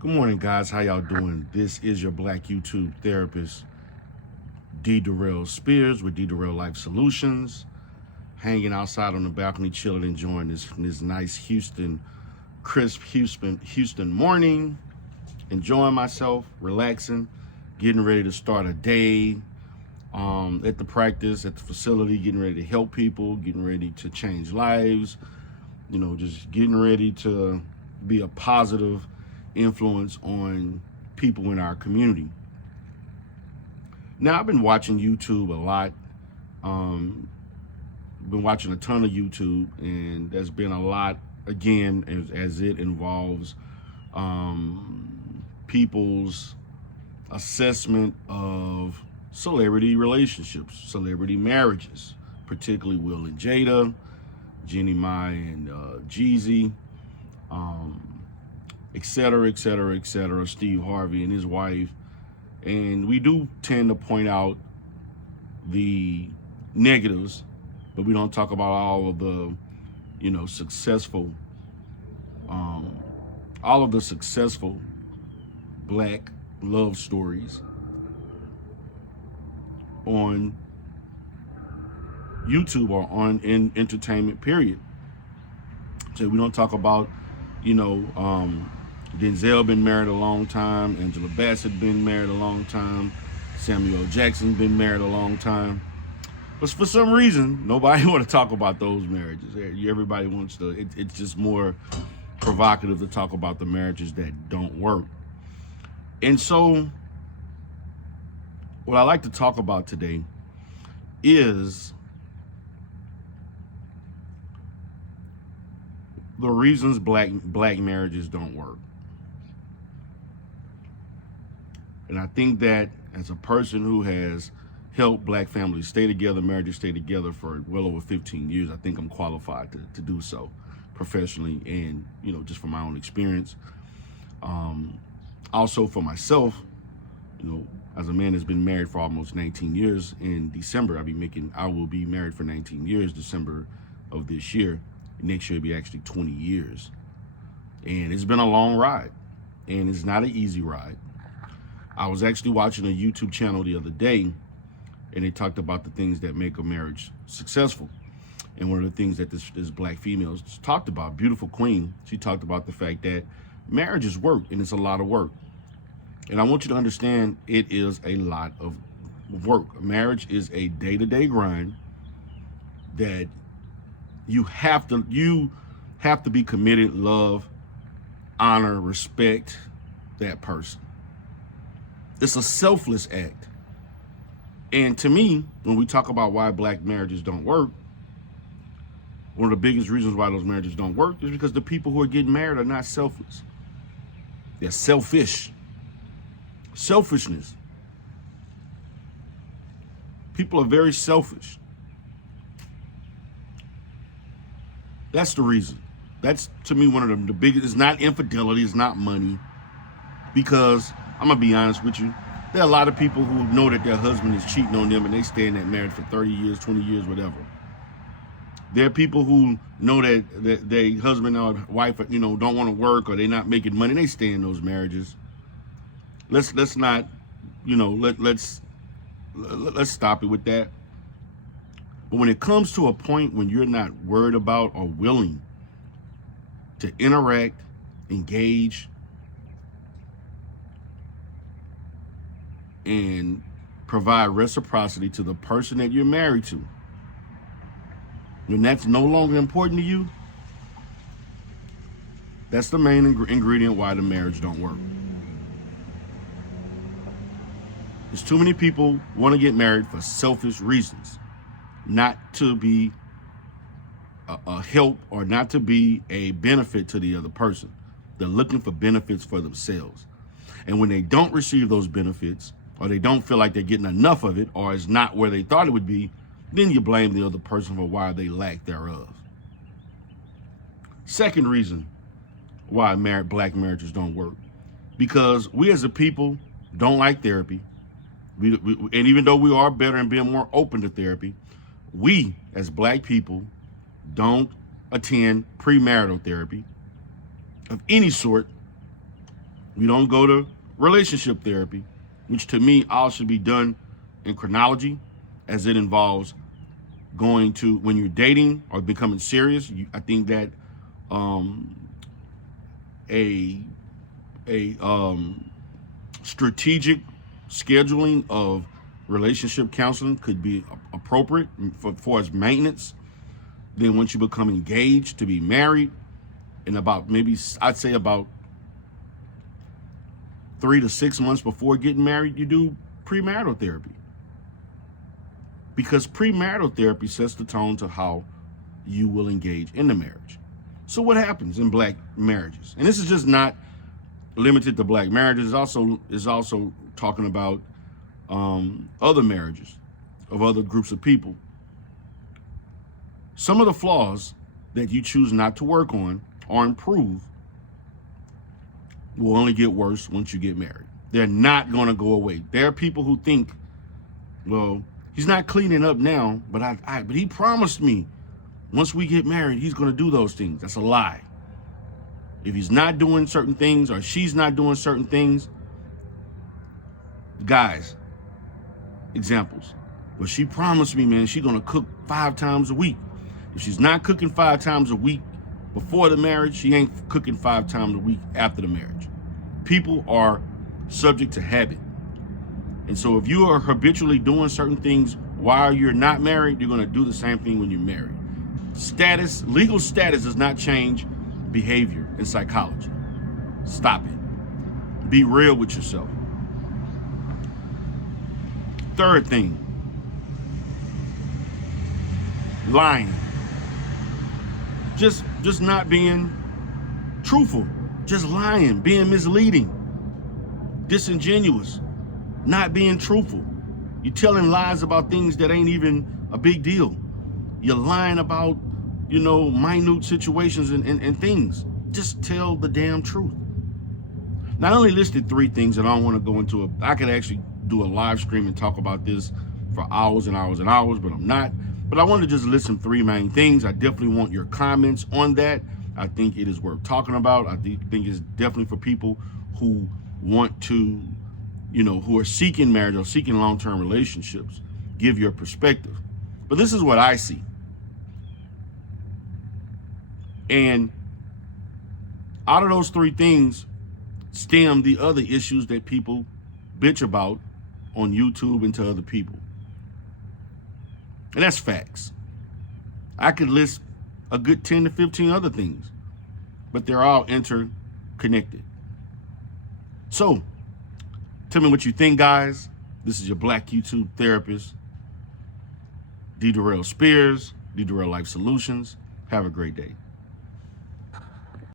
Good morning, guys. How y'all doing? This is your Black YouTube therapist, D. Darrell Spears with D. Darrell Life Solutions. Hanging outside on the balcony, chilling, enjoying this nice crisp Houston morning. Enjoying myself, relaxing, getting ready to start a day at the practice, at the facility, getting ready to help people, getting ready to change lives. Just getting ready to be a positive influence on people in our community. Now, I've been watching YouTube a lot. Been watching a ton of YouTube, and there's been a lot, again, as it involves people's assessment of celebrity relationships, celebrity marriages, particularly Will and Jada, Jeannie Mai and Jeezy, et cetera, et cetera, et cetera, Steve Harvey and his wife. And we do tend to point out the negatives, but we don't talk about all of the, successful, all of the successful Black love stories on YouTube or in entertainment, period. So we don't talk about, Denzel been married a long time, Angela Bassett been married a long time, Samuel Jackson been married a long time. But for some reason, nobody want to talk about those marriages. Everybody wants to, it's just more provocative to talk about the marriages that don't work. And so what I like to talk about today is the reasons black marriages don't work. And I think that as a person who has helped Black families stay together, marriages stay together for well over 15 years, I think I'm qualified to do so professionally and, just from my own experience. Also for myself, as a man that's been married for almost 19 years, in December, I will be married for 19 years, December of this year. Next year it'll be actually 20 years. And it's been a long ride, and it's not an easy ride. I was actually watching a YouTube channel the other day, and they talked about the things that make a marriage successful. And one of the things that this Black female talked about, beautiful queen, she talked about the fact that marriage is work, and it's a lot of work. And I want you to understand it is a lot of work. Marriage is a day-to-day grind that you have to be committed, love, honor, respect that person. It's a selfless act. And to me, when we talk about why Black marriages don't work, one of the biggest reasons why those marriages don't work is because the people who are getting married are not selfless. They're selfish. Selfishness. People are very selfish. That's the reason. That's, to me, one of the biggest. It's not infidelity. It's not money. Because I'm going to be honest with you. There are a lot of people who know that their husband is cheating on them and they stay in that marriage for 30 years, 20 years, whatever. There are people who know that their husband or wife, don't want to work or they're not making money. They stay in those marriages. Let's not, let's stop it with that. But when it comes to a point when you're not worried about or willing to interact, engage, and provide reciprocity to the person that you're married to, when that's no longer important to you, that's the main ingredient why the marriage don't work. There's too many people want to get married for selfish reasons, not to be a help or not to be a benefit to the other person. They're looking for benefits for themselves. And when they don't receive those benefits, or they don't feel like they're getting enough of it, or it's not where they thought it would be, then you blame the other person for why they lack thereof. Second reason why Black marriages don't work, because we as a people don't like therapy. And even though we are better and being more open to therapy, we as Black people don't attend premarital therapy of any sort. We don't go to relationship therapy, which to me all should be done in chronology, as it involves going to, when you're dating or becoming serious. I think that a strategic scheduling of relationship counseling could be appropriate for as maintenance. Then once you become engaged to be married, in about, maybe I'd say about 3 to 6 months before getting married, you do premarital therapy. Because premarital therapy sets the tone to how you will engage in the marriage. So what happens in black marriages? And this is just not limited to black marriages. It's also talking about other marriages of other groups of people. Some of the flaws that you choose not to work on or improve will only get worse once you get married. They're not going to go away. There are people who think, well, he's not cleaning up now, but but he promised me once we get married, he's going to do those things. That's a lie. If he's not doing certain things or she's not doing certain things, guys, examples. Well, she promised me, man, she's going to cook 5 times a week. If she's not cooking 5 times a week before the marriage, she ain't cooking 5 times a week after the marriage. People are subject to habit. And so if you are habitually doing certain things while you're not married, you're going to do the same thing when you're married. Legal status does not change behavior in psychology. Stop it. Be real with yourself. Third thing, lying. Just not being truthful. Just lying, being misleading, disingenuous, not being truthful. You're telling lies about things that ain't even a big deal. You're lying about, minute situations and things. Just tell the damn truth. Now, I only listed 3 things, and I don't want to go into I could actually do a live stream and talk about this for hours and hours and hours, but I'm not. But I want to just list some 3 main things. I definitely want your comments on that. I think it is worth talking about. I think it's definitely for people who want to, who are seeking marriage or seeking long-term relationships. Give your perspective. But this is what I see. And out of those 3 things stem the other issues that people bitch about on YouTube and to other people. And that's facts. I could list a good 10 to 15 other things, but they're all interconnected. So, tell me what you think, guys. This is your Black YouTube therapist, D. Darrell Spears, D. Darrell Life Solutions. Have a great day.